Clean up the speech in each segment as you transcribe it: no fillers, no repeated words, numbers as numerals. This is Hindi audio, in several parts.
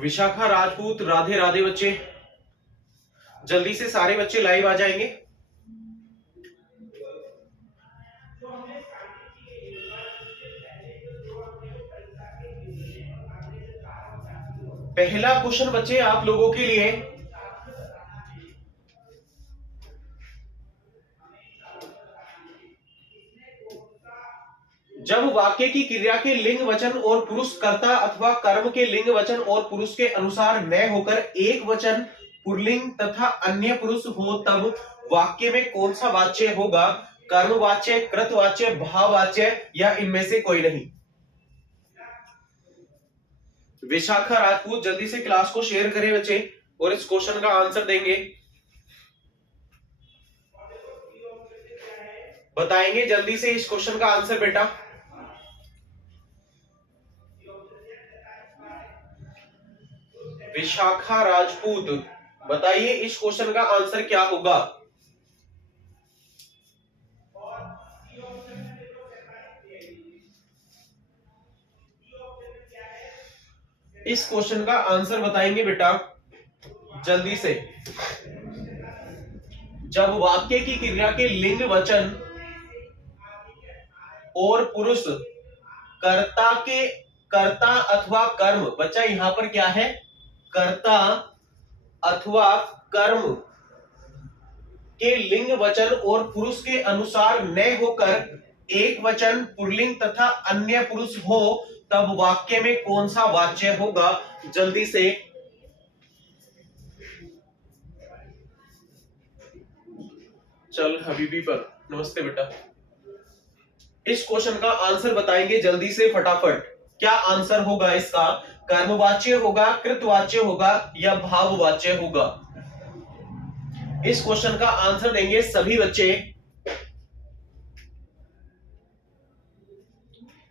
विशाखा राजपूत, राधे राधे बच्चे। जल्दी से सारे बच्चे लाइव आ जाएंगे। पहला क्वेश्चन बच्चे आप लोगों के लिए, जब वाक्य की क्रिया के लिंग वचन और पुरुष कर्ता अथवा कर्म के लिंग वचन और पुरुष के अनुसार न होकर एक वचन पुल्लिंग तथा अन्य पुरुष हो, तब वाक्य में कौन सा वाच्य होगा? कर्मवाच्य, कृतवाच्य, भाववाच्य या इनमें से कोई नहीं? विशाखा राजपूत जल्दी से क्लास को शेयर करें बच्चे और इस क्वेश्चन का आंसर देंगे, बताएंगे जल्दी से इस क्वेश्चन का आंसर बेटा। विशाखा राजपूत बताइए इस क्वेश्चन का आंसर क्या होगा? इस क्वेश्चन का आंसर बताएंगे बेटा जल्दी से। जब वाक्य की क्रिया के लिंग वचन और पुरुष कर्ता अथवा कर्म, बच्चा यहां पर क्या है? कर्ता अथवा कर्म के लिंग वचन और पुरुष के अनुसार न होकर एक वचन पुल्लिंग तथा अन्य पुरुष हो, तब वाक्य में कौन सा वाच्य होगा? जल्दी से। चल हबीबी पर नमस्ते बेटा। इस क्वेश्चन का आंसर बताएंगे जल्दी से फटाफट। क्या आंसर होगा इसका? कर्मवाच्य होगा, कृतवाच्य होगा या भाववाच्य होगा? इस क्वेश्चन का आंसर देंगे सभी बच्चे,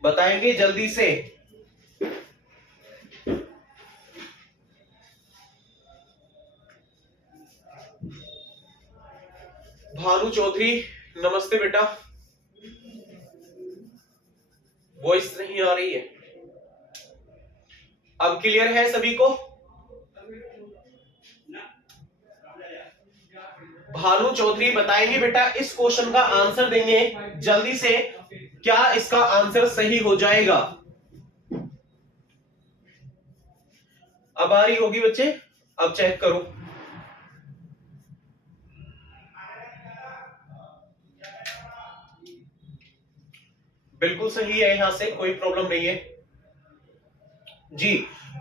बताएंगे जल्दी से। भानु चौधरी नमस्ते बेटा। वॉइस नहीं आ रही है, अब क्लियर है सभी को? भानु चौधरी बताएंगे बेटा इस क्वेश्चन का आंसर देंगे जल्दी से, क्या इसका आंसर सही हो जाएगा? अब आ रही होगी बच्चे, अब चेक करो। बिल्कुल सही है, यहां से कोई प्रॉब्लम नहीं है जी।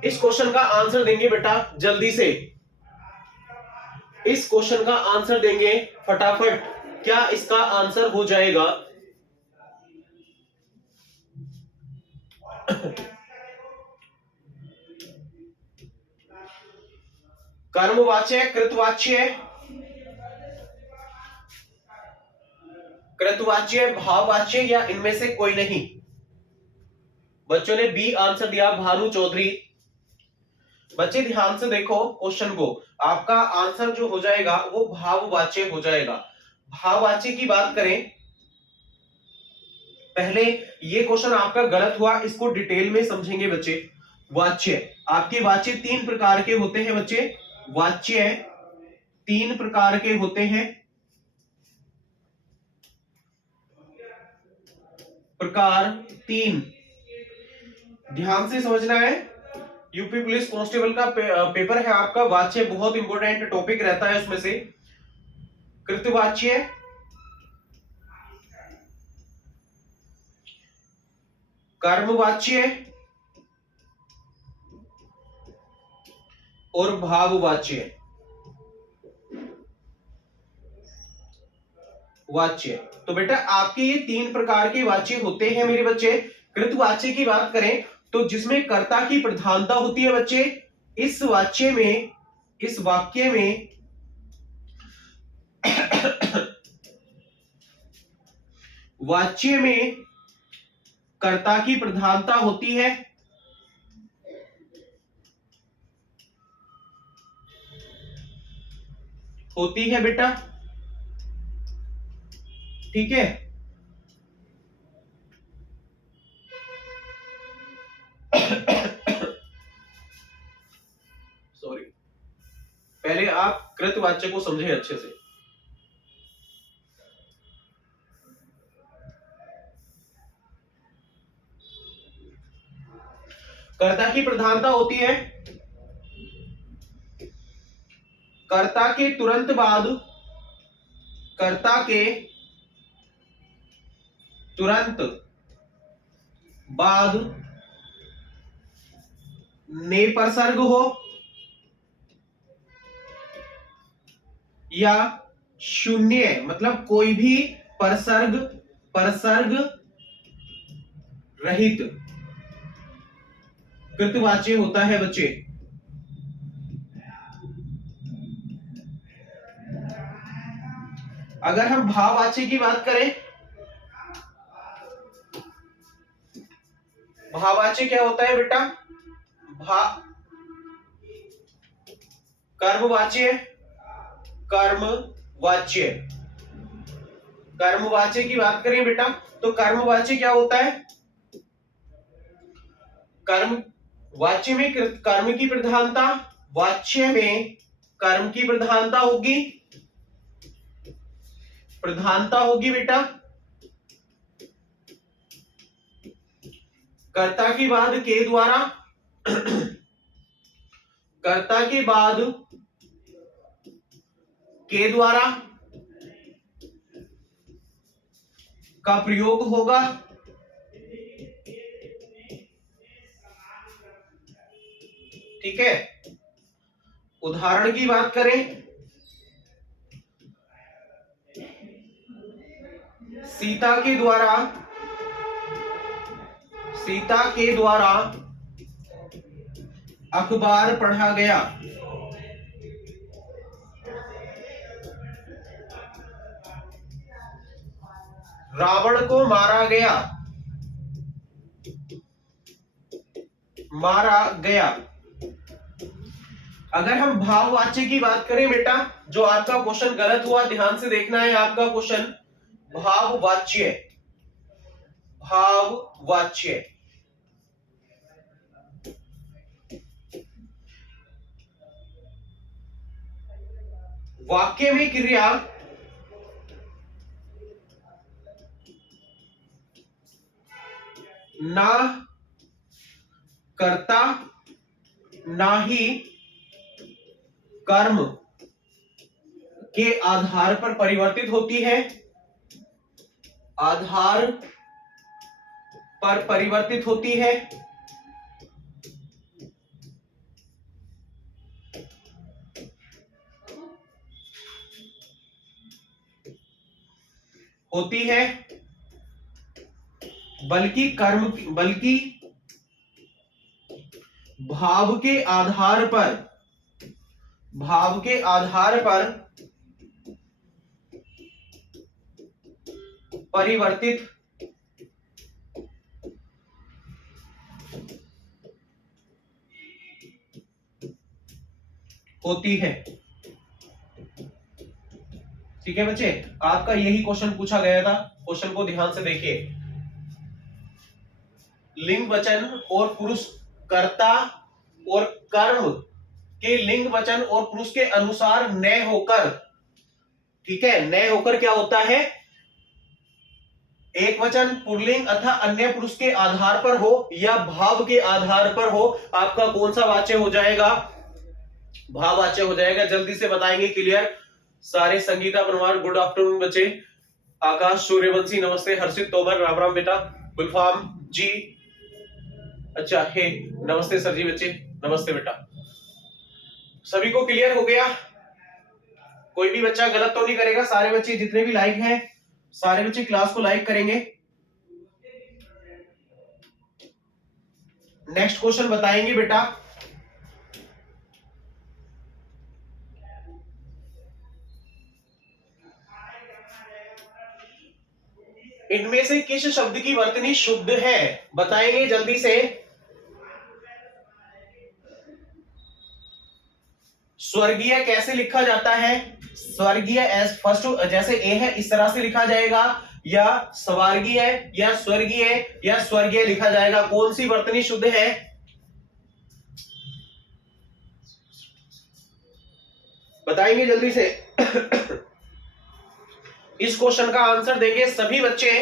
इस क्वेश्चन का आंसर देंगे बेटा जल्दी से, इस क्वेश्चन का आंसर देंगे फटाफट। क्या इसका आंसर हो जाएगा? कर्मवाच्य, कृतवाच्य, कृतवाच्य, भाववाच्य या इनमें से कोई नहीं? बच्चों ने बी आंसर दिया, भानु चौधरी। बच्चे ध्यान से देखो क्वेश्चन को, आपका आंसर जो हो जाएगा वो भाववाच्य हो जाएगा। भाववाच्य की बात करें, पहले ये क्वेश्चन आपका गलत हुआ, इसको डिटेल में समझेंगे बच्चे। वाच्य, आपके वाच्य तीन प्रकार के होते हैं बच्चे, वाच्य तीन प्रकार के होते हैं। प्रकार तीन, ध्यान से समझना है। यूपी पुलिस कांस्टेबल का पेपर है आपका, वाच्य बहुत इंपॉर्टेंट टॉपिक रहता है उसमें से। कृतवाच्य, कर्मवाच्य और भाववाच्य। वाच्य, तो बेटा आपके ये तीन प्रकार के वाच्य होते हैं मेरे बच्चे। कृतवाच्य की बात करें तो जिसमें कर्ता की प्रधानता होती है बच्चे, इस वाच्य में, इस वाक्य में वाच्य में कर्ता की प्रधानता होती है, होती है बेटा, ठीक है। कृतवाच्य को समझे अच्छे से। कर्ता की प्रधानता होती है कर्ता के तुरंत बाद, कर्ता के तुरंत बाद नेपसर्ग हो या शून्य, मतलब कोई भी परसर्ग रहित कृतवाच्य होता है बच्चे। अगर हम भाववाच्य की बात करें, भाववाच्य क्या होता है बेटा? कर्मवाच्य, कर्मवाच्य, कर्मवाच्य की बात करें बेटा तो कर्मवाच्य क्या होता है? कर्म वाच्य में कर्म की प्रधानता, वाच्य में कर्म की प्रधानता होगी बेटा। कर्ता के बाद के द्वारा कर्ता के बाद के द्वारा का प्रयोग होगा। ठीक है, उदाहरण की बात करें, सीता के द्वारा अखबार पढ़ा गया। रावण को मारा गया। अगर हम भाववाच्य की बात करें बेटा, जो आपका क्वेश्चन गलत हुआ, ध्यान से देखना है आपका क्वेश्चन। भाववाच्य, वाक्य में क्रिया ना कर्ता ना ही कर्म के आधार पर परिवर्तित होती है, आधार पर परिवर्तित होती है। बल्कि भाव के आधार पर परिवर्तित होती है। ठीक है बच्चे, आपका यही क्वेश्चन पूछा गया था। क्वेश्चन को ध्यान से देखिए। लिंग वचन और पुरुष, कर्ता और कर्म के लिंग वचन और पुरुष के अनुसार न होकर, ठीक है, न होकर क्या होता है? एक वचन पुल्लिंग अथवा अन्य पुरुष के आधार पर हो या भाव के आधार पर हो, आपका कौन सा वाच्य हो जाएगा? भाववाच्य हो जाएगा। जल्दी से बताएंगे, क्लियर सारे। संगीता परमार गुड आफ्टरनून बच्चे। आकाश सूर्यवंशी नमस्ते। हर्षित तोमर राम राम बेटा। गुलफाम जी, अच्छा हे नमस्ते सर जी बच्चे, नमस्ते बेटा। सभी को क्लियर हो गया? कोई भी बच्चा गलत तो नहीं करेगा? सारे बच्चे जितने भी लाइक हैं, सारे बच्चे क्लास को लाइक करेंगे। नेक्स्ट क्वेश्चन बताएंगे बेटा। इनमें से किस शब्द की वर्तनी शुद्ध है? बताएंगे जल्दी से। स्वर्गीय कैसे लिखा जाता है? स्वर्गीय एज फर्स्ट, जैसे ए है इस तरह से लिखा जाएगा, या स्वर्गीय या स्वर्गीय या स्वर्गीय लिखा जाएगा? कौन सी वर्तनी शुद्ध है? बताएंगे जल्दी से। इस क्वेश्चन का आंसर देंगे सभी बच्चे।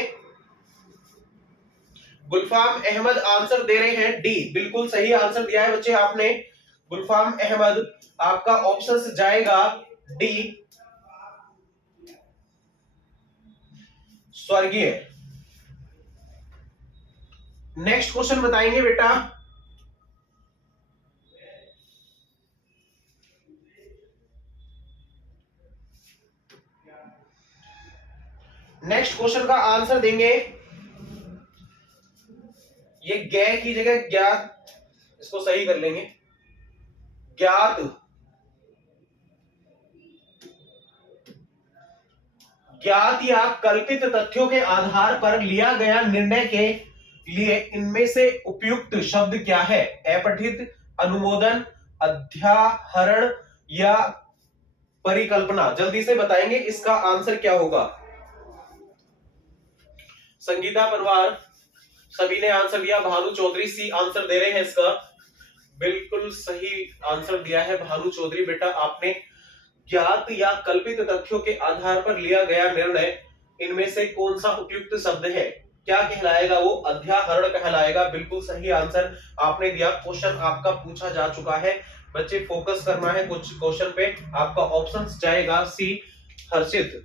गुलफाम अहमद आंसर दे रहे हैं डी, बिल्कुल सही आंसर दिया है बच्चे आपने। गुलफाम अहमद, आपका ऑप्शन जाएगा डी, स्वर्गीय। नेक्स्ट क्वेश्चन बताएंगे बेटा। नेक्स्ट क्वेश्चन का आंसर देंगे, ये गे की जगह ज्ञात, इसको सही कर लेंगे, ज्ञात ज्ञात या कल्पित तथ्यों के आधार पर लिया गया निर्णय के लिए इनमें से उपयुक्त शब्द क्या है? अपठित, अनुमोदन, अध्याहरण या परिकल्पना। जल्दी से बताएंगे इसका आंसर क्या होगा। संगीता परवार, सभी ने आंसर दिया। भानु चौधरी सी आंसर दे रहे हैं इसका, बिल्कुल सही आंसर दिया है भानु चौधरी बेटा आपने। ज्ञात या कल्पित तथ्यों के आधार पर लिया गया निर्णय, इनमें से कौन सा उपयुक्त शब्द है? क्या कहलाएगा वो? अध्याहरण कहलाएगा। बिल्कुल सही आंसर आपने दिया। क्वेश्चन आपका पूछा जा चुका है बच्चे, फोकस करना है कुछ क्वेश्चन पे। आपका ऑप्शन जाएगा सी, हर्षित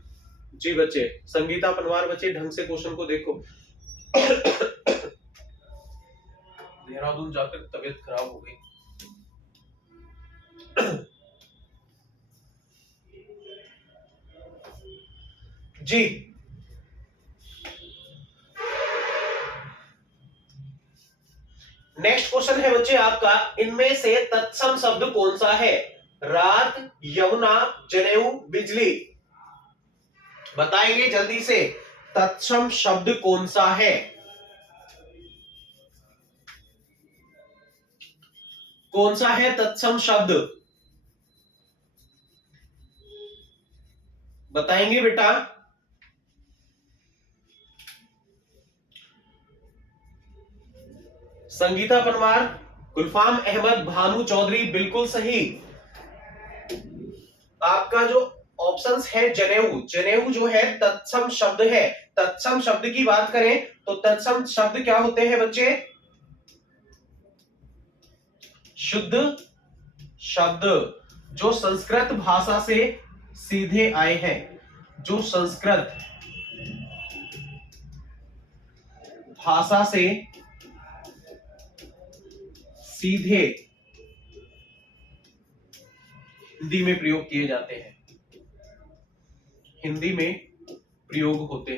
जी बच्चे। संगीता पनवार बच्चे ढंग से क्वेश्चन को देखो। देहरादून जाकर तबीयत खराब हो गई। जी नेक्स्ट क्वेश्चन है बच्चे आपका, इनमें से तत्सम शब्द कौन सा है? रात, यमुना, जनेऊ, बिजली। बताएंगे जल्दी से, तत्सम शब्द कौन सा है? कौन सा है तत्सम शब्द? बताएंगे बेटा। संगीता परमार, गुलफाम अहमद, भानु चौधरी, बिल्कुल सही। आपका जो ऑप्शंस है जनेऊ, जनेऊ जो है तत्सम शब्द है। तत्सम शब्द की बात करें तो तत्सम शब्द क्या होते हैं बच्चे? शुद्ध शब्द जो संस्कृत भाषा से सीधे आए हैं, जो संस्कृत भाषा से सीधे हिंदी में प्रयोग किए जाते हैं, हिंदी में प्रयोग होते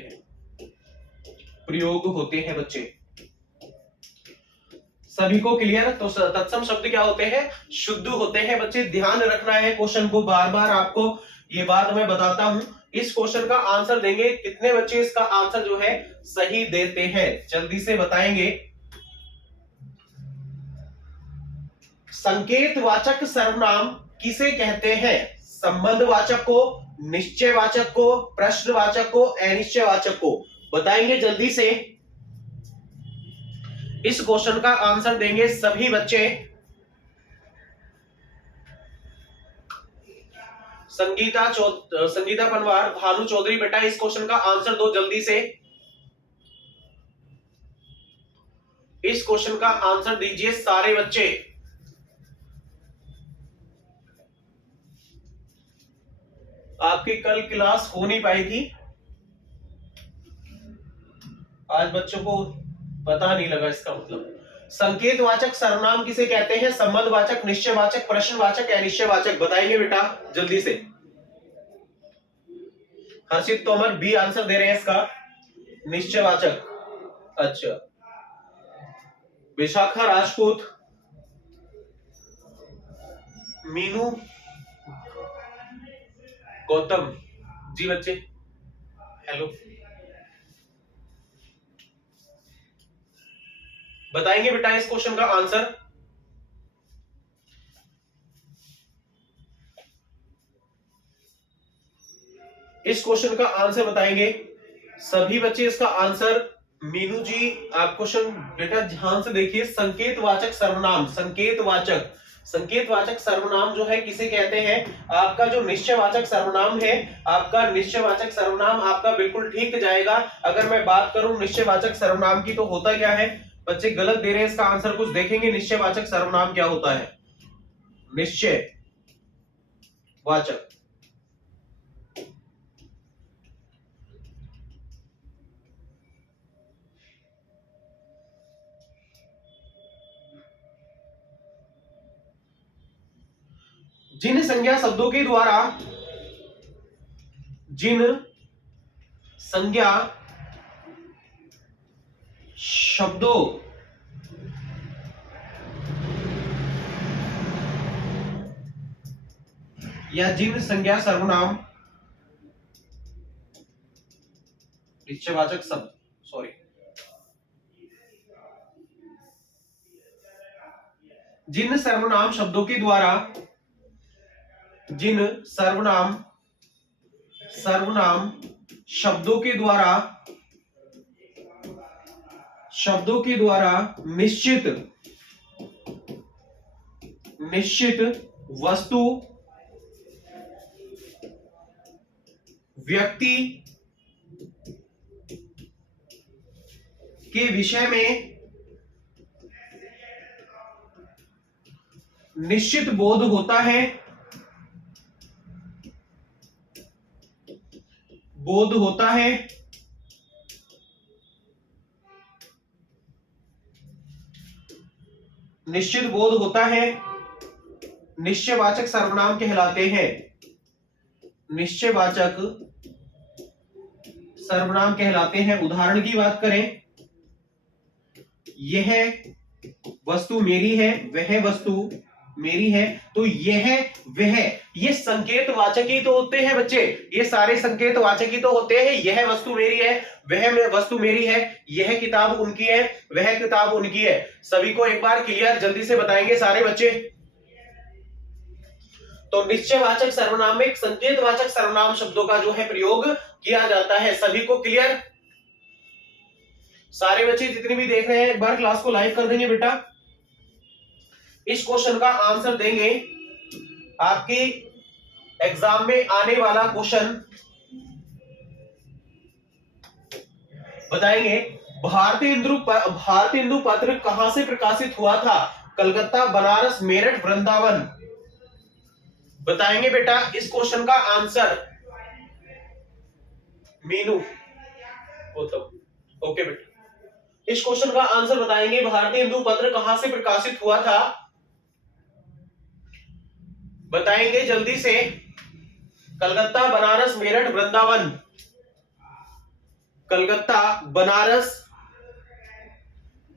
हैं बच्चे। सभी को क्लियर? तो तत्सम शब्द क्या होते हैं? शुद्ध होते हैं बच्चे। ध्यान रखना है क्वेश्चन को, बार बार आपको ये बात मैं बताता हूं। इस क्वेश्चन का आंसर देंगे कितने बच्चे इसका आंसर जो है सही देते हैं? जल्दी से बताएंगे। संकेतवाचक सर्वनाम किसे कहते हैं? संबंधवाचक को, निश्चयवाचक को, प्रश्नवाचक को, अनिश्चयवाचक को। बताएंगे जल्दी से। इस क्वेश्चन का आंसर देंगे सभी बच्चे। संगीता पनवार, भानु चौधरी बेटा इस क्वेश्चन का आंसर दो जल्दी से। इस क्वेश्चन का आंसर दीजिए सारे बच्चे। आपकी कल क्लास हो नहीं पाई थी, आज बच्चों को पता नहीं लगा इसका मतलब। संकेतवाचक सर्वनाम किसे कहते हैं? संबंधवाचक, निश्चयवाचक, प्रश्नवाचक, अनिश्चयवाचक। बताएंगे बेटा जल्दी से। हर्षित तोमर बी आंसर दे रहे हैं इसका, निश्चयवाचक। अच्छा, विशाखा राजपूत, मीनू गौतम जी बच्चे हेलो। बताएंगे बेटा इस क्वेश्चन का आंसर। इस क्वेश्चन का आंसर बताएंगे सभी बच्चे। इसका आंसर मीनू जी, आप क्वेश्चन बेटा ध्यान से देखिए। संकेतवाचक सर्वनाम, संकेतवाचक संकेतवाचक सर्वनाम जो है किसे कहते हैं? आपका जो निश्चयवाचक सर्वनाम है, आपका निश्चयवाचक सर्वनाम आपका बिल्कुल ठीक जाएगा। अगर मैं बात करूं निश्चयवाचक सर्वनाम की तो होता क्या है? बच्चे गलत दे रहे हैं इसका आंसर, कुछ देखेंगे निश्चयवाचक सर्वनाम क्या होता है। निश्चयवाचक जिन संज्ञा शब्दों के द्वारा, जिन संज्ञा शब्दों या जिन संज्ञा सर्वनाम निश्चयवाचक शब्द, सॉरी, जिन सर्वनाम शब्दों के द्वारा, जिन सर्वनाम शब्दों के द्वारा निश्चित वस्तु, व्यक्ति के विषय में निश्चित बोध होता है, निश्चित बोध होता है, निश्चयवाचक सर्वनाम कहलाते हैं। निश्चयवाचक सर्वनाम कहलाते हैं। उदाहरण की बात करें, यह वस्तु मेरी है, वह वस्तु मेरी है, तो यह वह, ये संकेतवाचक ही तो होते हैं बच्चे, ये सारे संकेतवाचक ही तो होते हैं। यह वस्तु मेरी है, वह वस्तु मेरी है, यह किताब उनकी है, वह किताब उनकी है। सभी को एक बार क्लियर जल्दी से बताएंगे सारे बच्चे। तो निश्चयवाचक सर्वनाम में संकेतवाचक सर्वनाम शब्दों का जो है प्रयोग किया जाता है। सभी को क्लियर? सारे बच्चे जितने भी देख रहे हैं एक बार क्लास को लाइव कर देंगे बेटा। इस क्वेश्चन का आंसर देंगे, आपकी एग्जाम में आने वाला क्वेश्चन बताएंगे। भारतीय हिंदू पत्र कहां से प्रकाशित हुआ था? कलकत्ता, बनारस, मेरठ, वृंदावन। बताएंगे बेटा इस क्वेश्चन का आंसर। मीनू ओके बेटा, इस क्वेश्चन का आंसर बताएंगे। भारतीय हिंदू पत्र कहां से प्रकाशित हुआ था? बताएंगे जल्दी से। कलकत्ता, बनारस, मेरठ, वृंदावन। कलकत्ता, बनारस,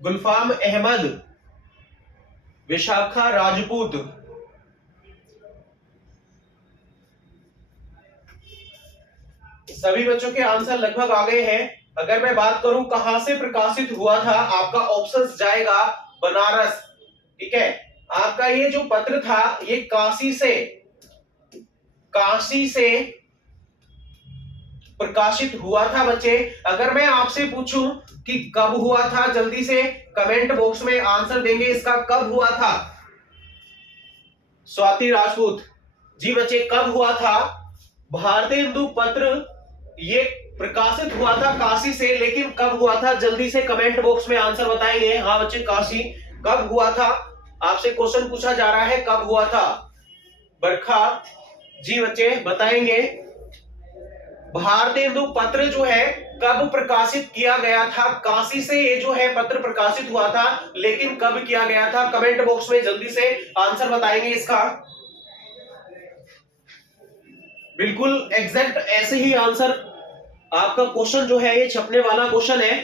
गुलफाम अहमद, विशाखा राजपूत। सभी बच्चों के आंसर लगभग आ गए हैं। अगर मैं बात करूं कहां से प्रकाशित हुआ था, आपका ऑप्शन जाएगा बनारस। ठीक है, आपका ये जो पत्र था ये काशी से प्रकाशित हुआ था बच्चे। अगर मैं आपसे पूछूं कि कब हुआ था, जल्दी से कमेंट बॉक्स में आंसर देंगे इसका, कब हुआ था? स्वाति राजपूत जी बच्चे, कब हुआ था? भारतीय हिंदू पत्र ये प्रकाशित हुआ था काशी से, लेकिन कब हुआ था? जल्दी से कमेंट बॉक्स में आंसर बताएंगे। हाँ बच्चे, काशी कब हुआ था? आपसे क्वेश्चन पूछा जा रहा है कब हुआ था। बरखा जी बच्चे बताएंगे भारतीय हिंदू पत्र जो है कब प्रकाशित किया गया था। काशी से ये जो है पत्र प्रकाशित हुआ था, लेकिन कब किया गया था? कमेंट बॉक्स में जल्दी से आंसर बताएंगे इसका। बिल्कुल एग्जैक्ट ऐसे ही आंसर आपका क्वेश्चन जो है ये छपने वाला क्वेश्चन है।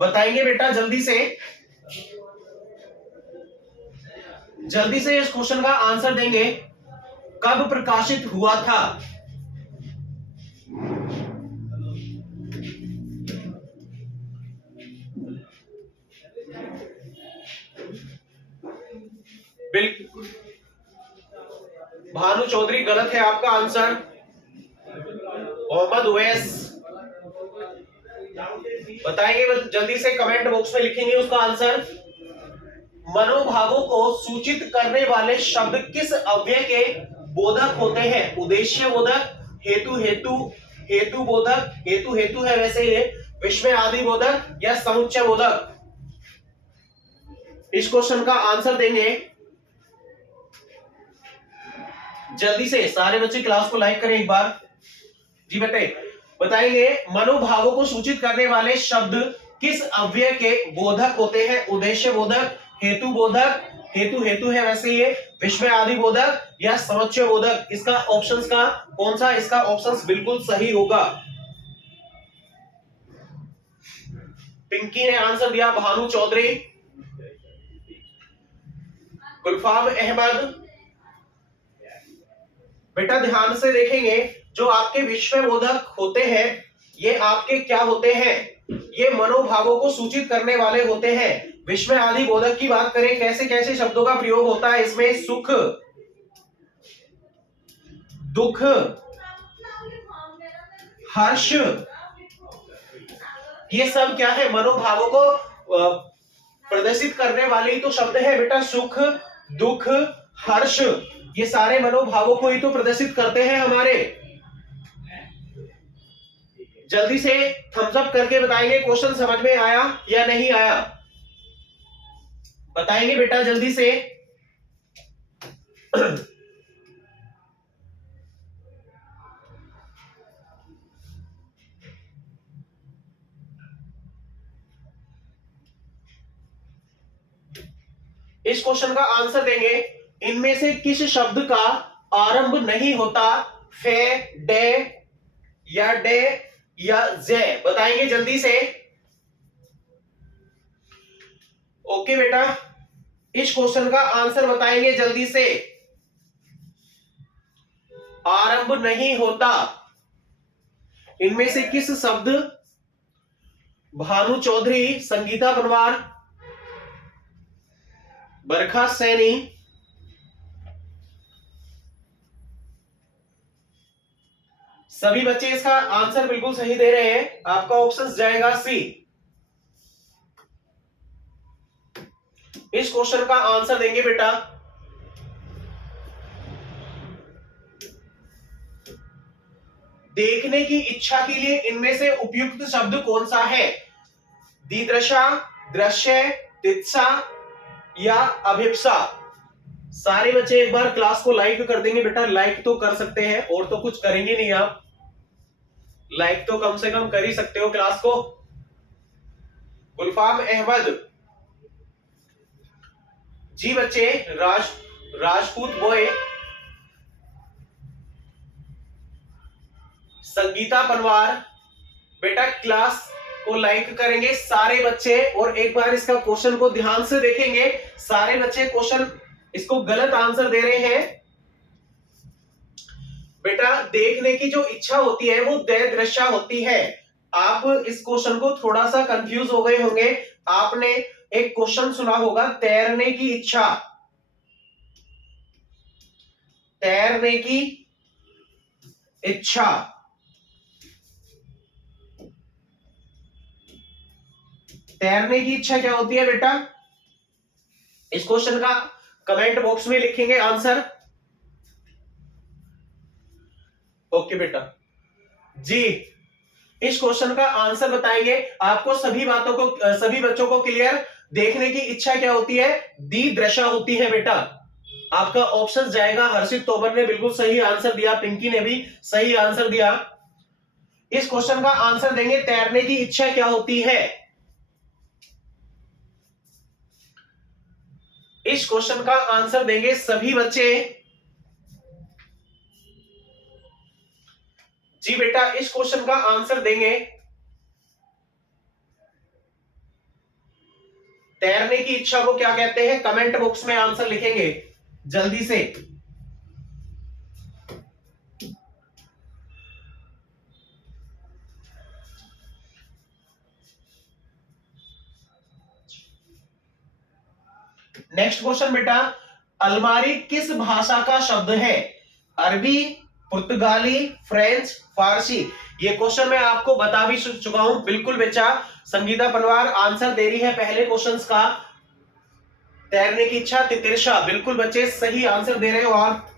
बताएंगे बेटा जल्दी से, जल्दी से इस क्वेश्चन का आंसर देंगे, कब प्रकाशित हुआ था? बिल्कुल भानु चौधरी गलत है आपका आंसर। मोहम्मद उवैस बताएंगे जल्दी से, कमेंट बॉक्स में लिखेंगे उसका आंसर। मनोभावों को सूचित करने वाले शब्द किस अव्यय के बोधक होते हैं? उद्देश्य बोधक, हेतु हेतु हेतु बोधक, हेतु हेतु है वैसे ये, विस्मय आदि बोधक या समुच्चय बोधक? इस क्वेश्चन का आंसर देंगे जल्दी से सारे बच्चे। क्लास को लाइक करें एक बार। जी बताएंगे मनोभावों को सूचित करने वाले शब्द किस अव्यय के बोधक होते हैं? उद्देश्य बोधक, हेतु बोधक, हेतु हेतु है वैसे ये, विस्मय आदि बोधक या समुच्चय बोधक? इसका ऑप्शंस का कौन सा इसका ऑप्शंस बिल्कुल सही होगा? पिंकी ने आंसर दिया, भानु चौधरी, गुलफाम अहमद। बेटा ध्यान से देखेंगे, जो आपके विस्मय बोधक होते हैं ये आपके क्या होते हैं? ये मनोभावों को सूचित करने वाले होते हैं। विस्मय आदि बोधक की बात करें, कैसे कैसे शब्दों का प्रयोग होता है इसमें? सुख, दुख, हर्ष, ये सब क्या है? मनोभावों को प्रदर्शित करने वाले ही तो शब्द है बेटा। सुख, दुख, हर्ष, ये सारे मनोभावों को ही तो प्रदर्शित करते हैं हमारे। जल्दी से थम्स अप करके बताएंगे क्वेश्चन समझ में आया या नहीं आया? बताएंगे बेटा जल्दी से। इस क्वेश्चन का आंसर देंगे, इनमें से किस शब्द का आरंभ नहीं होता? फे, डे या डे या जे? बताएंगे जल्दी से। ओके बेटा, इस क्वेश्चन का आंसर बताएंगे जल्दी से। आरंभ नहीं होता, इनमें से किस शब्द? भानु चौधरी, संगीता बनवार, बरखा सैनी, सभी बच्चे इसका आंसर बिल्कुल सही दे रहे हैं। आपका ऑप्शन जाएगा सी। इस क्वेश्चन का आंसर देंगे बेटा, देखने की इच्छा के लिए इनमें से उपयुक्त शब्द कौन सा है? दिदृशा, दृश्य, तित्सा या अभिप्सा? सारे बच्चे एक बार क्लास को लाइक कर देंगे बेटा। लाइक तो कर सकते हैं, और तो कुछ करेंगे नहीं आप। लाइक तो कम से कम कर ही सकते हो क्लास को। गुलफाम अहमद जी बच्चे, राजपूत बॉय, संगीता पनवार, बेटा क्लास को लाइक करेंगे सारे बच्चे। और एक बार इसका क्वेश्चन को ध्यान से देखेंगे। सारे बच्चे क्वेश्चन इसको गलत आंसर दे रहे हैं बेटा। देखने की जो इच्छा होती है वो दृश्य होती है। आप इस क्वेश्चन को थोड़ा सा कंफ्यूज हो गए होंगे। आपने एक क्वेश्चन सुना होगा, तैरने की इच्छा। तैरने की इच्छा, तैरने की इच्छा क्या होती है बेटा? इस क्वेश्चन का कमेंट बॉक्स में लिखेंगे आंसर। ओके बेटा जी, इस क्वेश्चन का आंसर बताएंगे। आपको सभी बातों को, सभी बच्चों को क्लियर? देखने की इच्छा क्या होती है? दिदृशा होती है बेटा। आपका ऑप्शन जाएगा। हर्षित तोमर ने बिल्कुल सही आंसर दिया, पिंकी ने भी सही आंसर दिया। इस क्वेश्चन का आंसर देंगे, तैरने की इच्छा क्या होती है? इस क्वेश्चन का आंसर देंगे सभी बच्चे। जी बेटा, इस क्वेश्चन का आंसर देंगे, तैरने की इच्छा को क्या कहते हैं? कमेंट बॉक्स में आंसर लिखेंगे जल्दी से। नेक्स्ट क्वेश्चन बेटा, अलमारी किस भाषा का शब्द है? अरबी, पुर्तगाली, फ्रेंच, फारसी? ये क्वेश्चन मैं आपको बता भी चुका हूं। बिल्कुल बच्चा, संगीता पनवार आंसर दे रही है पहले क्वेश्चन का। तैरने की इच्छा, तितिर्षा। बिल्कुल बच्चे सही आंसर दे रहे हो आप।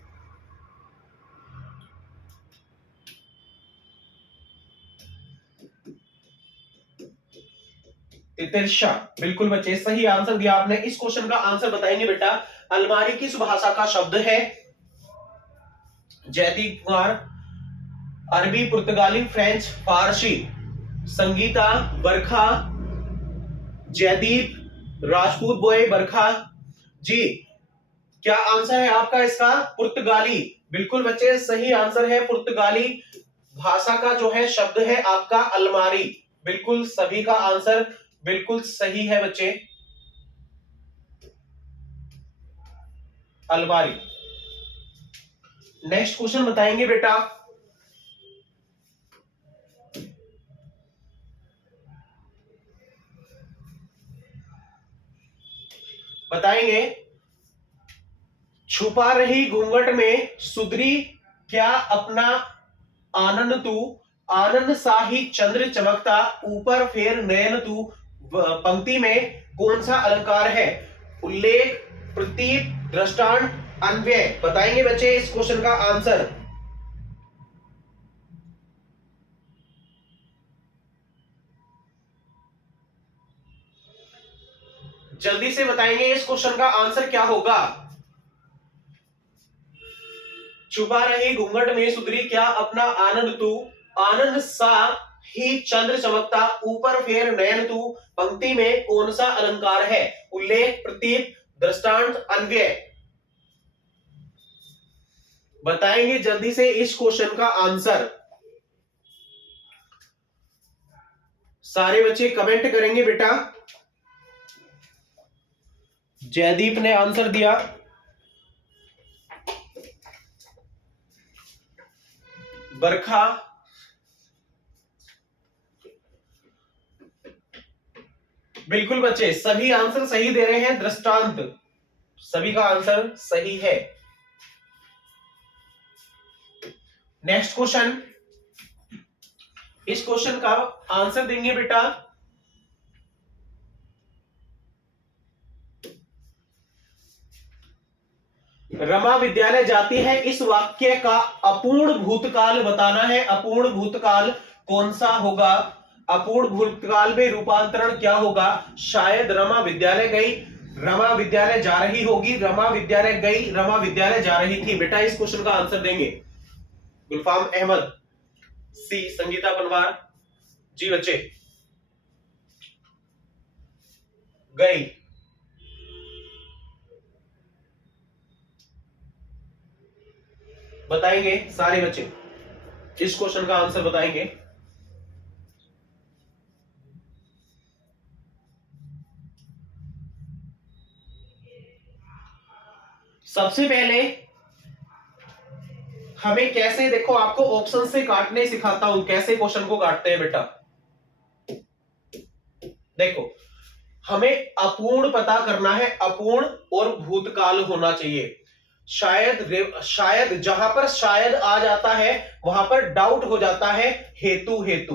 तितिर्षा, बिल्कुल बच्चे सही आंसर दिया आपने। इस क्वेश्चन का आंसर बताएंगे बेटा। अलमारी किस भाषा का शब्द है? जयदीप कुमार, अरबी, पुर्तगाली, फ्रेंच, फारसी। संगीता, बरखा, जयदीप, राजपूत बॉय, बरखा जी। क्या आंसर है आपका इसका? पुर्तगाली। बिल्कुल बच्चे सही आंसर है पुर्तगाली भाषा का जो है शब्द है आपका अलमारी। बिल्कुल सभी का आंसर बिल्कुल सही है बच्चे, अलमारी। नेक्स्ट क्वेश्चन बताएंगे बेटा। बताएंगे, छुपा रही घूंघट में सुधरी क्या अपना आनंद तू, आनंद सा ही चंद्र चमकता, ऊपर फेर नयन तू। पंक्ति में कौन सा अलंकार है? उल्लेख, प्रतीक, दृष्टांत, अन्वय। बताएंगे बच्चे इस क्वेश्चन का आंसर। जल्दी से बताएंगे इस क्वेश्चन का आंसर क्या होगा। छुपा रही घूंघट में सुधरी क्या अपना आनंद तू, आनंद सा ही चंद्र चमकता, ऊपर फेर नयन तू। पंक्ति में कौन सा अलंकार है? उल्लेख, प्रतीक, दृष्टांत, अन्वय। बताएंगे जल्दी से इस क्वेश्चन का आंसर। सारे बच्चे कमेंट करेंगे बेटा। जयदीप ने आंसर दिया, बरखा, बिल्कुल बच्चे सभी आंसर सही दे रहे हैं। दृष्टांत, सभी का आंसर सही है। नेक्स्ट क्वेश्चन, इस क्वेश्चन का आंसर देंगे बेटा। रमा विद्यालय जाती है, इस वाक्य का अपूर्ण भूतकाल बताना है। अपूर्ण भूतकाल कौन सा होगा? अपूर्ण भूतकाल में रूपांतरण क्या होगा? शायद रमा विद्यालय गई, रमा विद्यालय जा रही होगी, रमा विद्यालय गई, रमा विद्यालय जा रही थी। बेटा इस क्वेश्चन का आंसर देंगे गुलफाम अहमद, सी संगीता पनवार जी। बच्चे गई, बताएंगे सारे बच्चे इस क्वेश्चन का आंसर बताएंगे। सबसे पहले हमें कैसे, देखो आपको ऑप्शन से काटने सिखाता हूं, कैसे क्वेश्चन को काटते हैं बेटा। देखो हमें अपूर्ण पता करना है, अपूर्ण और भूतकाल होना चाहिए। शायद जहां पर शायद आ जाता है वहां पर डाउट हो जाता है, हेतु हेतु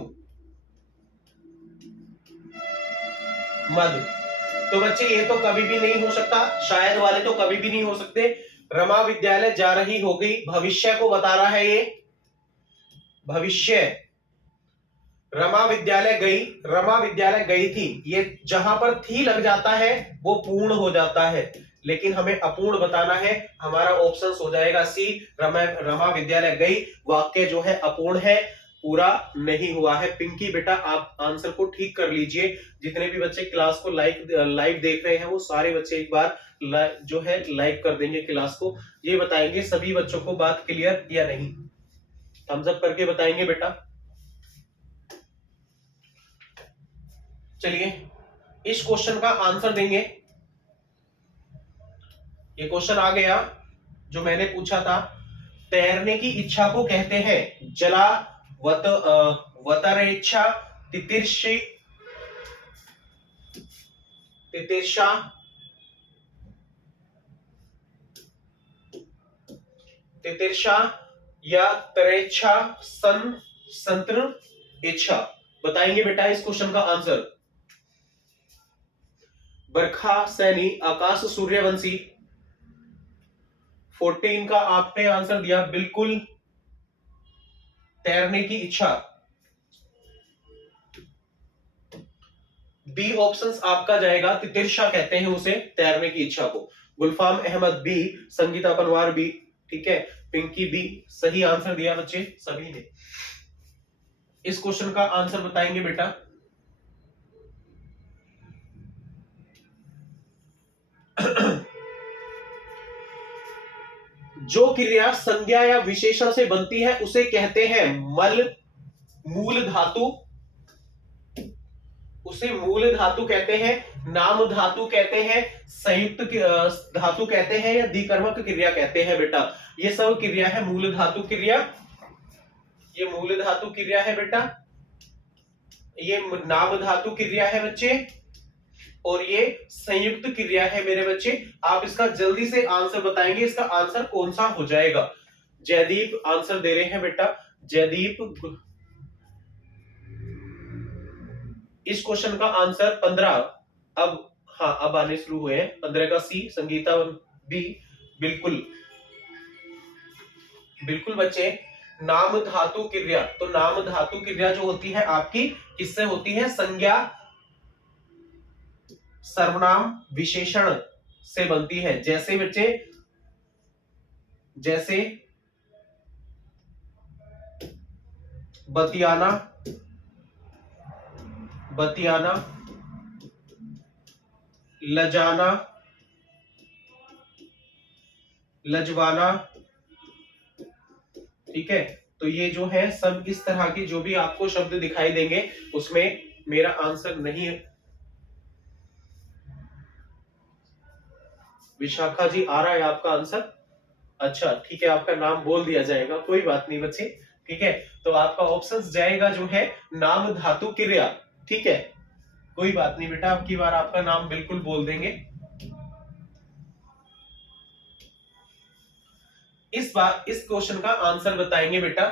मद। तो बच्चे ये तो कभी भी नहीं हो सकता, शायद वाले तो कभी भी नहीं हो सकते। रमा विद्यालय जा रही होगी, भविष्य को बता रहा है ये, भविष्य। रमा विद्यालय गई, रमा विद्यालय गई थी, ये जहां पर थी लग जाता है वो पूर्ण हो जाता है, लेकिन हमें अपूर्ण बताना है। हमारा ऑप्शन हो जाएगा सी, रमा विद्यालय गई। वाक्य जो है अपूर्ण है, पूरा नहीं हुआ है। पिंकी बेटा आप आंसर को ठीक कर लीजिए। जितने भी बच्चे क्लास को लाइव देख रहे हैं वो सारे बच्चे एक बार जो है लाइक कर देंगे क्लास को। ये बताएंगे सभी बच्चों को बात क्लियर या नहीं, थम्स अप करके बताएंगे बेटा। चलिए इस क्वेश्चन का आंसर देंगे। ये क्वेश्चन आ गया जो मैंने पूछा था। तैरने की इच्छा को कहते हैं जला वतरेच्छा, तितिर्षि, तितिर्षा, तितिर्षा या तरेच्छा, संत्र इच्छा। बताएंगे बेटा इस क्वेश्चन का आंसर। बरखा सैनी, आकाश सूर्यवंशी। 14 का आपने आंसर दिया बिल्कुल, तैरने की इच्छा। बी ऑप्शंस आपका जाएगा, तितिर्षा कहते हैं उसे, तैरने की इच्छा को। गुलफाम अहमद बी, संगीता पनवार बी, ठीक है, पिंकी बी। सही आंसर दिया बच्चे सभी ने। इस क्वेश्चन का आंसर बताएंगे बेटा। जो क्रिया संज्ञा या विशेषण से बनती है उसे कहते हैं मल, मूल धातु, उसे मूल धातु कहते हैं, नाम धातु कहते हैं, संयुक्त धातु कहते हैं, या द्विकर्मक क्रिया कहते हैं बेटा। ये सब क्रिया है मूल धातु क्रिया, ये मूल धातु क्रिया है बेटा, ये नाम धातु क्रिया है बच्चे, और ये संयुक्त क्रिया है मेरे बच्चे। आप इसका जल्दी से आंसर बताएंगे, इसका आंसर कौन सा हो जाएगा। जयदीप आंसर दे रहे हैं बेटा, जयदीप। इस क्वेश्चन का आंसर 15, अब हाँ अब आने शुरू हुए हैं। 15 का सी, संगीता बी, बिल्कुल बिल्कुल बच्चे, नाम धातु क्रिया। तो नाम धातु क्रिया जो होती है आपकी किससे होती है, संज्ञा, सर्वनाम, विशेषण से बनती है। जैसे बच्चे, जैसे बतियाना, बतियाना, लजाना, लजवाना, ठीक है। तो ये जो है सब इस तरह के जो भी आपको शब्द दिखाई देंगे उसमें मेरा आंसर नहीं है। विशाखा जी आ रहा है आपका आंसर, अच्छा ठीक है, आपका नाम बोल दिया जाएगा, कोई बात नहीं बच्चे, ठीक है। तो आपका ऑप्शन जाएगा जो है नाम धातु क्रिया, ठीक है, कोई बात नहीं बेटा, अब की बार आपका नाम बिल्कुल बोल देंगे। इस बार इस क्वेश्चन का आंसर बताएंगे बेटा।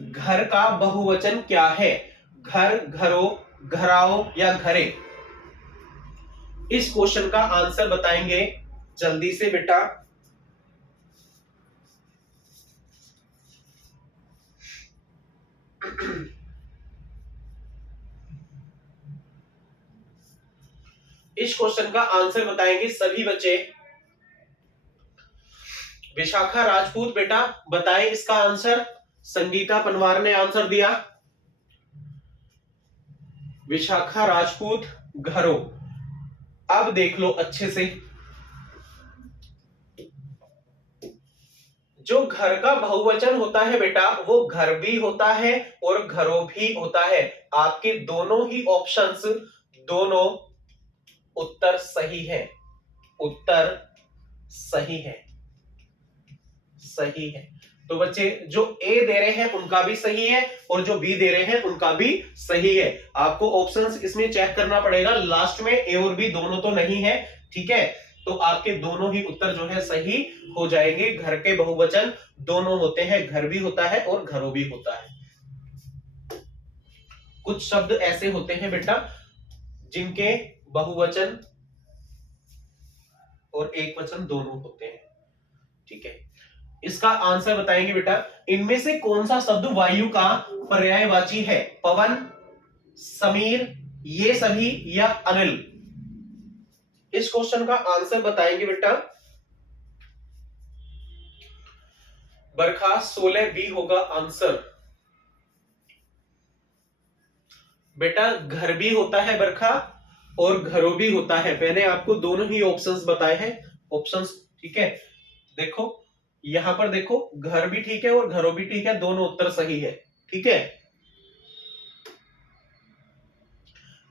घर का बहुवचन क्या है, घर, घरों, घराओ या घरे। इस क्वेश्चन का आंसर बताएंगे जल्दी से बेटा। इस क्वेश्चन का आंसर बताएंगे सभी बच्चे। विशाखा राजपूत बेटा बताएं इसका आंसर। संगीता पनवार ने आंसर दिया, विशाखा राजपूत घरों। अब देख लो अच्छे से, जो घर का बहुवचन होता है बेटा वो घर भी होता है और घरों भी होता है। आपके दोनों ही ऑप्शंस, दोनों उत्तर सही है, उत्तर सही है, सही है। तो बच्चे जो ए दे रहे हैं उनका भी सही है और जो बी दे रहे हैं उनका भी सही है। आपको ऑप्शंस इसमें चेक करना पड़ेगा, लास्ट में ए और बी दोनों तो नहीं है, ठीक है। तो आपके दोनों ही उत्तर जो है सही हो जाएंगे। घर के बहुवचन दोनों होते हैं, घर भी होता है और घरों भी होता है। कुछ शब्द ऐसे होते हैं बेटा जिनके बहुवचन और एक वचन दोनों होते हैं, ठीक है। इसका आंसर बताएंगे बेटा। इनमें से कौन सा शब्द वायु का पर्यायवाची है, पवन, समीर, ये सभी या अनिल। इस क्वेश्चन का आंसर बताएंगे बेटा। बरखा 16 बी होगा आंसर। बेटा घर भी होता है बरखा और घरों भी होता है, मैंने आपको दोनों ही ऑप्शंस बताए हैं, ऑप्शंस, ठीक है। देखो यहां पर देखो, घर भी ठीक है और घरों भी ठीक है, दोनों उत्तर सही है, ठीक है।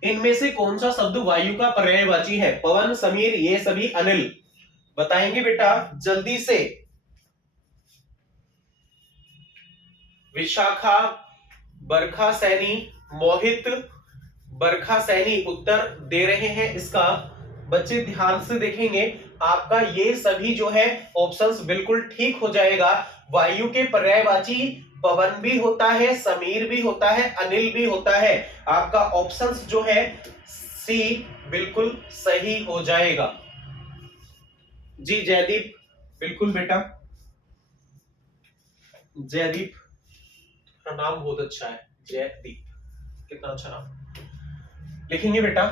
इनमें से कौन सा शब्द वायु का पर्यायवाची है, पवन, समीर, ये सभी, अनिल। बताएंगे बेटा जल्दी से। विशाखा, बरखा सैनी, मोहित, बरखा सैनी उत्तर दे रहे हैं इसका। बच्चे ध्यान से देखेंगे, आपका ये सभी जो है ऑप्शंस बिल्कुल ठीक हो जाएगा। वायु के पर्यायवाची पवन भी होता है, समीर भी होता है, अनिल भी होता है। आपका ऑप्शंस जो है सी बिल्कुल सही हो जाएगा। जी जयदीप, बिल्कुल बेटा, जयदीप का नाम बहुत अच्छा है, जयदीप, कितना अच्छा नाम। लिखेंगे बेटा,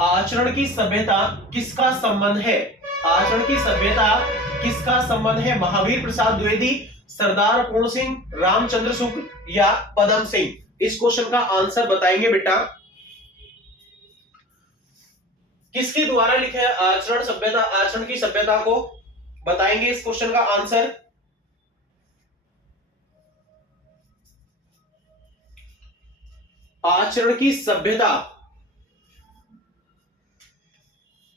आचरण की सभ्यता किसका संबंध है? आचरण की सभ्यता किसका संबंध है? महावीर प्रसाद द्विवेदी, सरदार पूर्ण सिंह, रामचंद्र शुक्ल या पदम सिंह? इस क्वेश्चन का आंसर बताएंगे बेटा। किसके द्वारा लिखा है आचरण सभ्यता, आचरण की सभ्यता को? बताएंगे इस क्वेश्चन का आंसर। आचरण की सभ्यता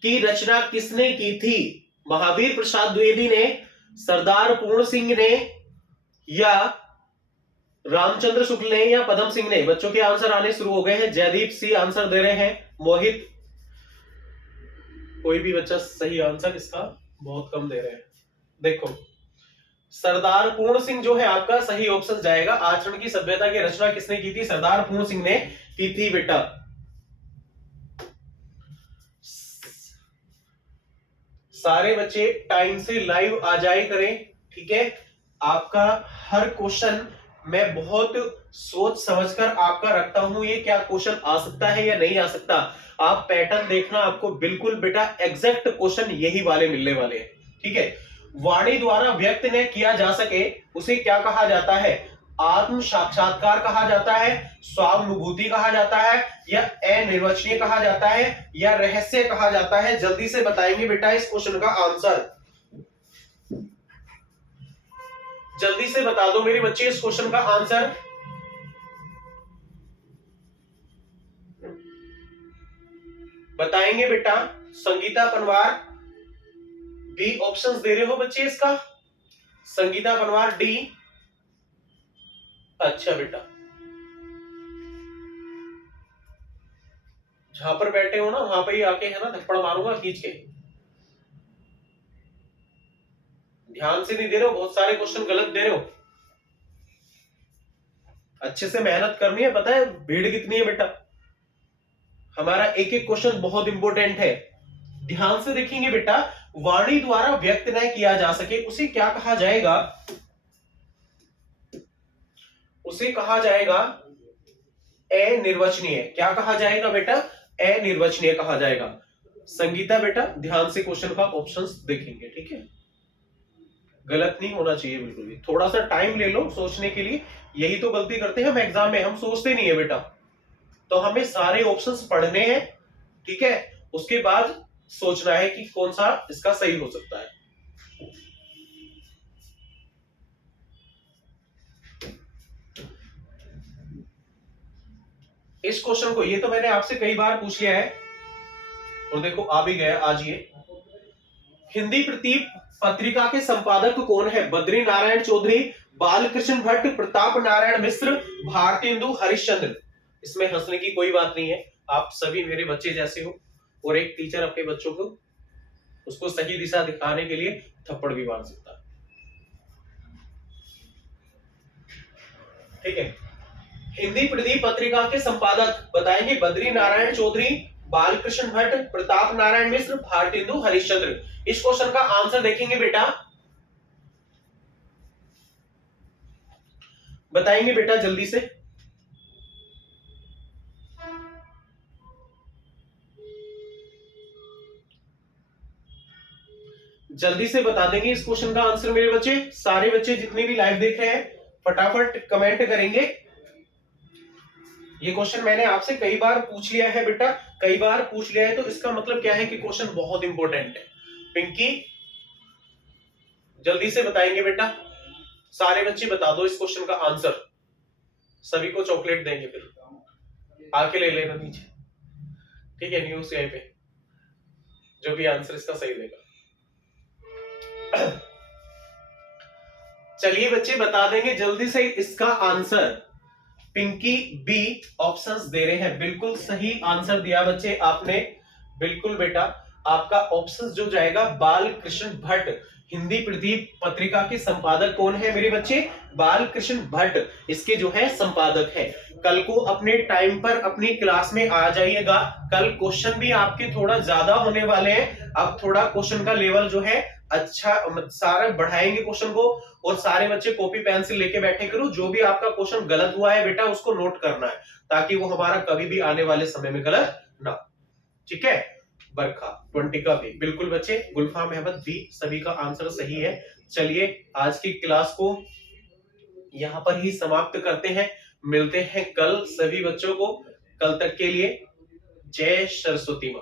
की रचना किसने की थी? महावीर प्रसाद द्विवेदी ने, सरदार पूर्ण सिंह ने, या रामचंद्र शुक्ल ने, या पदम सिंह ने? बच्चों के आंसर आने शुरू हो गए हैं। जयदीप सी आंसर दे रहे हैं, मोहित, कोई भी बच्चा सही आंसर इसका बहुत कम दे रहे हैं। देखो, सरदार पूर्ण सिंह जो है आपका सही ऑप्शन जाएगा। आचरण की सभ्यता की रचना किसने की थी? सरदार पूर्ण सिंह ने की थी बेटा। सारे बच्चे टाइम से लाइव आ जाए करें, ठीक है? आपका हर क्वेश्चन मैं बहुत सोच समझकर आपका रखता हूं, ये क्या क्वेश्चन आ सकता है या नहीं आ सकता। आप पैटर्न देखना, आपको बिल्कुल बेटा एग्जैक्ट क्वेश्चन यही वाले मिलने वाले हैं, ठीक है? वाणी द्वारा व्यक्त न किया जा सके उसे क्या कहा जाता है? आत्म साक्षात्कार कहा जाता है, स्वानुभूति कहा जाता है, या अनिर्वचनीय कहा जाता है, या रहस्य कहा जाता है? जल्दी से बताएंगे बेटा इस क्वेश्चन का आंसर। जल्दी से बता दो मेरे बच्चे इस क्वेश्चन का आंसर। बताएंगे बेटा। संगीता पनवार, डी ऑप्शंस दे रहे हो बच्चे इसका? संगीता पनवार डी। अच्छा बेटा, जहां पर बैठे हो ना वहां पर ही आके है ना थप्पड़ मारूंगा खींच के। ध्यान से नहीं दे रहे हो, बहुत सारे क्वेश्चन गलत दे रहे हो। अच्छे से मेहनत करनी है, पता है भीड़ कितनी है बेटा। हमारा एक एक क्वेश्चन बहुत इंपॉर्टेंट है, ध्यान से देखेंगे बेटा। वाणी द्वारा व्यक्त न किया जा सके उसे क्या कहा जाएगा? उसे कहा जाएगा अनिर्वचनीय। क्या कहा जाएगा बेटा? अनिर्वचनीय कहा जाएगा। संगीता बेटा ध्यान से क्वेश्चन का ऑप्शंस देखेंगे, ठीक है? गलत नहीं होना चाहिए बिल्कुल भी। थोड़ा सा टाइम ले लो सोचने के लिए, यही तो गलती करते हैं हम एग्जाम में, हम सोचते नहीं है बेटा। तो हमें सारे ऑप्शंस पढ़ने हैं, ठीक है? उसके बाद सोचना है कि कौन सा इसका सही हो सकता है। इस क्वेश्चन को, ये तो मैंने आपसे कई बार पूछ लिया है और देखो आ भी गया आज ये। हिंदी प्रतीक पत्रिका के संपादक कौन है? बद्री नारायण चौधरी, बालकृष्ण भट्ट, प्रताप नारायण मिश्र, भारतेंदु हरिश्चंद्र। इसमें हंसने की कोई बात नहीं है, आप सभी मेरे बच्चे जैसे हो और एक टीचर अपने बच्चों को उसको सही दिशा दिखाने के लिए थप्पड़ भी मार सकता है, ठीक है? हिंदी प्रदीप पत्रिका के संपादक बताएंगे बद्री नारायण चौधरी, बालकृष्ण भट्ट, प्रताप नारायण मिश्र, भारतेंदु हरिश्चंद्र। इस क्वेश्चन का आंसर देखेंगे बेटा। बताएंगे बेटा जल्दी से। जल्दी से बता देंगे इस क्वेश्चन का आंसर मेरे बच्चे। सारे बच्चे जितने भी लाइव देख रहे हैं फटाफट कमेंट करेंगे। ये क्वेश्चन मैंने आपसे कई बार पूछ लिया है बेटा, कई बार पूछ लिया है, तो इसका मतलब क्या है कि क्वेश्चन बहुत इंपॉर्टेंट है। पिंकी जल्दी से बताएंगे बेटा, सारे बच्चे बता दो इस क्वेश्चन का आंसर। सभी को चॉकलेट देंगे, फिर आके ले लेना नीचे, ठीक है? न्यूज सीआई पे जो भी आंसर इसका सही देगा। चलिए बच्चे बता देंगे जल्दी से इसका आंसर। पिंकी बी ऑप्शंस दे रहे हैं, बिल्कुल सही आंसर दिया बच्चे आपने, बिल्कुल बेटा। आपका ऑप्शन जो जाएगा बालकृष्ण भट्ट, हिंदी पृथ्वी पत्रिका के संपादक कौन है मेरे बच्चे? बालकृष्ण भट्ट इसके जो है संपादक है। कल को अपने टाइम पर अपनी क्लास में आ जाइएगा, कल क्वेश्चन भी आपके थोड़ा ज्यादा होने वाले हैं। अब थोड़ा क्वेश्चन का लेवल जो है अच्छा सारा बढ़ाएंगे क्वेश्चन को, और सारे बच्चे कॉपी पेंसिल लेके बैठे करो। जो भी आपका क्वेश्चन गलत हुआ है बेटा उसको नोट करना है, ताकि वो हमारा कभी भी आने वाले समय में गलत ना। ठीक है, बरखा 20 का भी बिल्कुल बच्चे, गुल्फाम अहमद भी सभी का आंसर सही है। चलिए आज की क्लास को यहां पर ही समाप्त करते हैं, मिलते हैं कल सभी बच्चों को। कल तक के लिए जय सरस्वती मां।